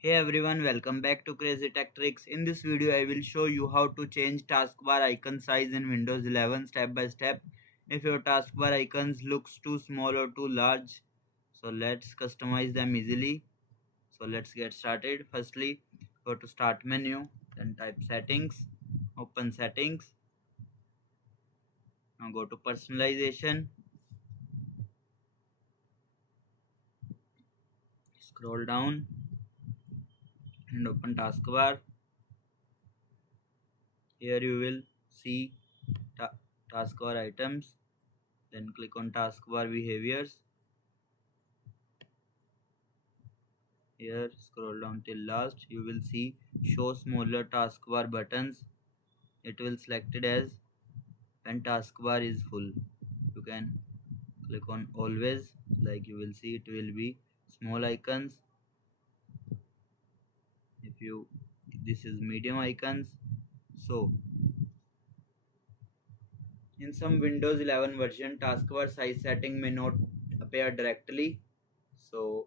Hey everyone, welcome back to Crazy Tech Tricks. In this video, I will show you how to change taskbar icon size in Windows 11 step by step. If your taskbar icons looks too small or too large, so let's customize them easily. So let's get started. Firstly, go to Start menu, then type Settings, open Settings. Now go to Personalization, scroll down and open Taskbar. Here you will see ta taskbar items. Then click on taskbar behaviors. Here scroll down till last. You will see show smaller taskbar buttons. It will selected as when taskbar is full. You can click on always, like you will see it will be small icons. If you this is medium icons. So in some Windows 11 version, taskbar size setting may not appear directly. So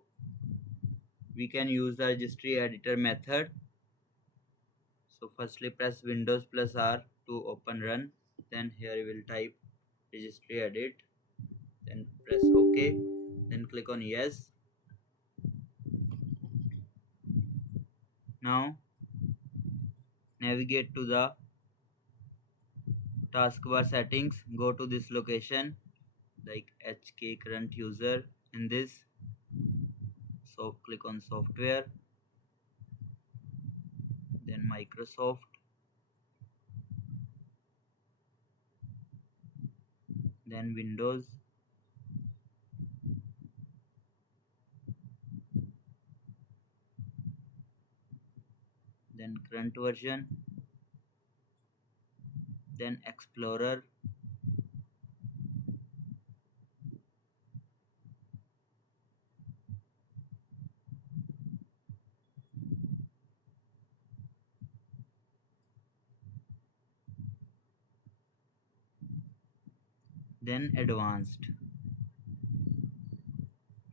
we can use the registry editor method. So firstly press Windows plus R to open run. Then here you will type registry edit. Then press OK. Then click on yes. Now navigate to the taskbar settings. Go to this location like HK current user. In this, so click on software. Then Microsoft. Then Windows. Then current version. Then Explorer. Then advanced.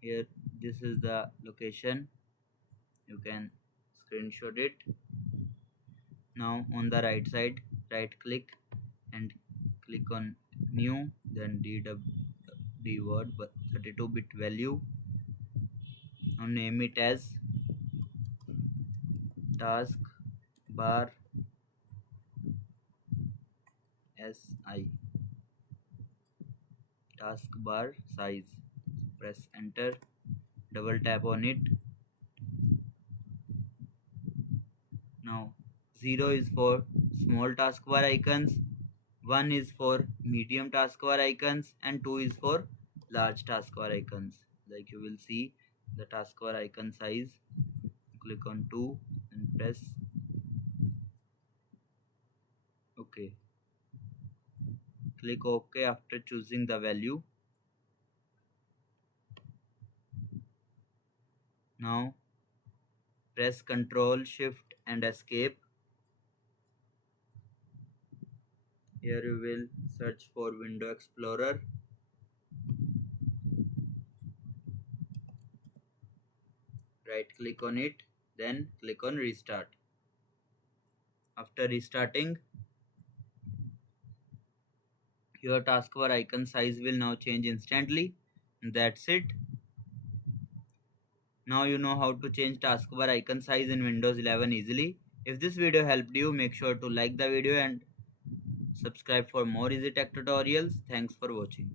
Here this is the location. You can screenshot it. Now on the right side, right click and click on new, then DW word 32-bit value. Now name it as taskbar SI, taskbar size. Press enter, double tap on it. Now 0 is for small taskbar icons, 1 is for medium taskbar icons, and 2 is for large taskbar icons. Like you will see the taskbar icon size. Click on 2 and press OK. Click OK after choosing the value. Now press Ctrl Shift and Escape. Here you will search for Window Explorer. Right click on it, then click on Restart. After restarting, your taskbar icon size will now change instantly. That's it. Now you know how to change taskbar icon size in Windows 11 easily. If this video helped you, make sure to like the video and subscribe for more easy tech tutorials. Thanks for watching.